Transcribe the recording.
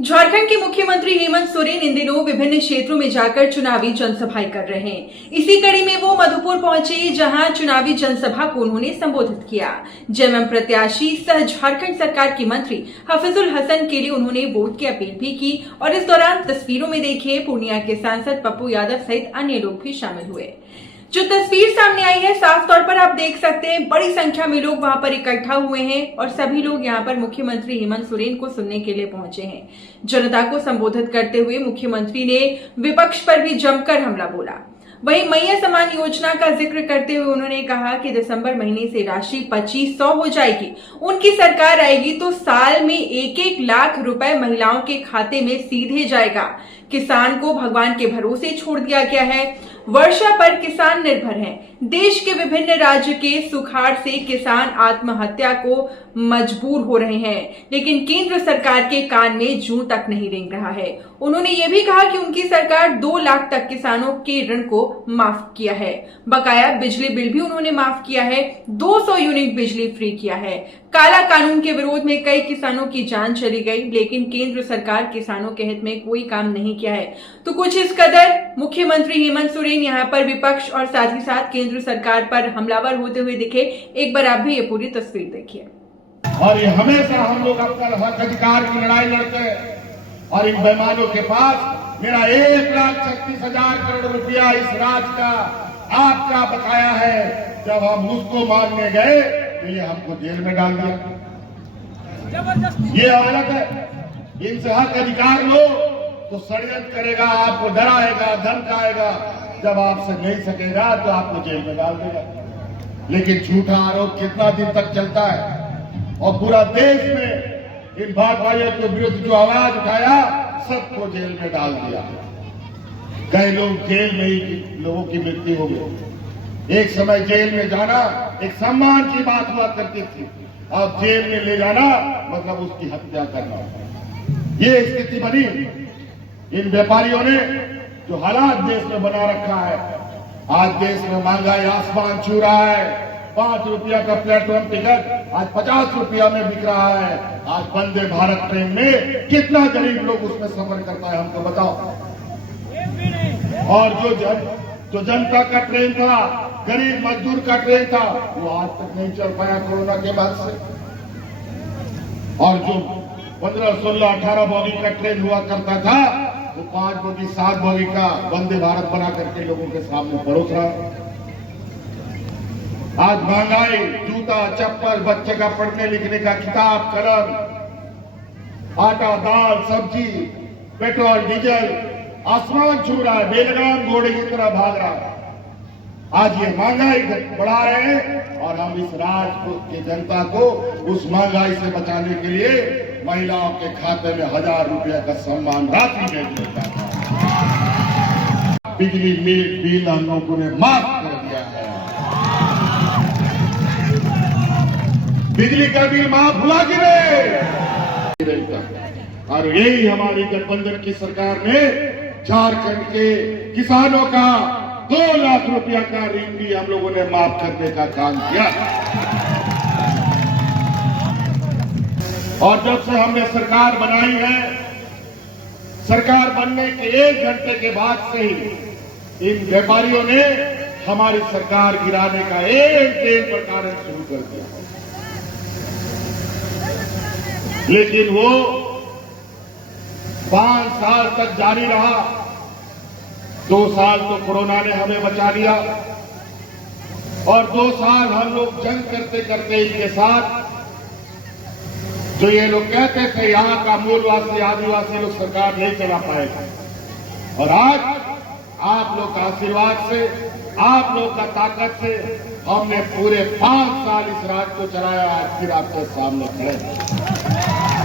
झारखंड के मुख्यमंत्री हेमंत सोरेन इन दिनों विभिन्न क्षेत्रों में जाकर चुनावी जनसभाएं कर रहे हैं। इसी कड़ी में वो मधुपुर पहुंचे, जहां चुनावी जनसभा को उन्होंने संबोधित किया। जेएमएम प्रत्याशी सह झारखंड सरकार के मंत्री हफीजुल हसन के लिए उन्होंने वोट की अपील भी की और इस दौरान तस्वीरों में देखे पूर्णिया के सांसद पप्पू यादव सहित अन्य लोग भी शामिल हुए। जो तस्वीर सामने आई है, साफ तौर पर आप देख सकते हैं बड़ी संख्या में लोग वहां पर इकट्ठा हुए हैं और सभी लोग यहां पर मुख्यमंत्री हेमंत सोरेन को सुनने के लिए पहुंचे हैं। जनता को संबोधित करते हुए मुख्यमंत्री ने विपक्ष पर भी जमकर हमला बोला। वहीं मैया समान योजना का जिक्र करते हुए उन्होंने कहा कि दिसंबर महीने से राशि 2500 हो जाएगी। उनकी सरकार आएगी तो साल में 1-1 लाख रुपए महिलाओं के खाते में सीधे जाएगा। किसान को भगवान के भरोसे छोड़ दिया गया है। वर्षा पर किसान निर्भर हैं। देश के विभिन्न राज्य के सुखाड़ से किसान आत्महत्या को मजबूर हो रहे हैं, लेकिन केंद्र सरकार के कान में जूं तक नहीं रेंग रहा है। उन्होंने ये भी कहा कि उनकी सरकार 2 लाख तक किसानों के ऋण को माफ किया है। बकाया बिजली बिल भी उन्होंने माफ किया है। 200 यूनिट बिजली फ्री किया है। काला कानून के विरोध में कई किसानों की जान चली गई, लेकिन केंद्र सरकार किसानों के हित में कोई काम नहीं किया है। तो कुछ इस कदर मुख्यमंत्री हेमंत सोरेन यहाँ पर विपक्ष और साथ ही साथ केंद्र सरकार पर हमलावर होते हुए दिखे। एक बार आप भी ये पूरी तस्वीर देखिए। और ये हमेशा हम लोग अपना हक अधिकार की लड़ाई लड़ते हैं और इन बेईमानों के पास मेरा 1,36,000 करोड़ रुपया इस राज्य का आपका बकाया है। जब हम उसको मांगने गए तो ये हमको जेल में डाल दिया। ये हालत है। इनसे हक अधिकार लो तो षड्यंत्र करेगा, आपको डराएगा, धमकाएगा। जब आपसे नहीं सकेगा तो आपको जेल में डाल देगा। लेकिन झूठा आरोप कितना दिन तक चलता है? और पूरा देश में इन भाजपाइयों के विरुद्ध जो आवाज उठाया सबको जेल में डाल दिया। कई लोग जेल में ही लोगों की मृत्यु हो गई। एक समय जेल में जाना एक सम्मान की बात हुआ करती थी। अब जेल में ले जाना मतलब उसकी हत्या करना। ये स्थिति बनी। इन व्यापारियों ने जो हालात देश में बना रखा है, आज देश में महंगाई आसमान छू रहा है। 5 रुपया का प्लेटफॉर्म टिकट आज 50 रुपया में बिक रहा है। आज वंदे भारत ट्रेन में कितना गरीब लोग उसमें सफर करता है, हमको बताओ। और जो जनता का ट्रेन था, गरीब मजदूर का ट्रेन था, वो आज तक नहीं चल पाया कोरोना के बाद से। और जो 15, 16, 18 बोगी का ट्रेन हुआ करता था, वो 5 बोगी 7 बोगी का वंदे भारत बना करके लोगों के सामने परोस रहा। आज महंगाई, जूता, चप्पल, बच्चे का पढ़ने लिखने का किताब, कलम, आटा, दाल, सब्जी, पेट्रोल, डीजल आसमान छू रहा है। बेलगाम घोड़े की तरह भाग रहा है। आज ये महंगाई बढ़ा रहे हैं और हम इस राज्य की जनता को उस महंगाई से बचाने के लिए महिलाओं के खाते में 1000 रुपया का सम्मान राशि भेजने चाहते हैं। बिजली बिल हम लोगों ने माफ कर दिया है। बिजली का बिल माफ हुआ कि नहीं? और यही हमारी गठबंधन की सरकार ने झारखंड के किसानों का 2 लाख रुपया का ऋण भी हम लोगों ने माफ करने का काम किया। और जब से हमने सरकार बनाई है, सरकार बनने के 1 घंटे के बाद से ही इन व्यापारियों ने हमारी सरकार गिराने का एक प्रकार शुरू कर दिया। लेकिन वो 5 साल तक जारी रहा। 2 साल तो कोरोना ने हमें बचा लिया और 2 साल हम लोग जंग करते करते इनके साथ, जो ये लोग कहते थे यहाँ का मूलवासी आदिवासी लोग सरकार नहीं चला पाएगा। और आज आप लोग का आशीर्वाद से, आप लोग का ताकत से हमने पूरे 5 साल इस राज्य को चलाया। आज फिर आपके सामने खड़े हैं।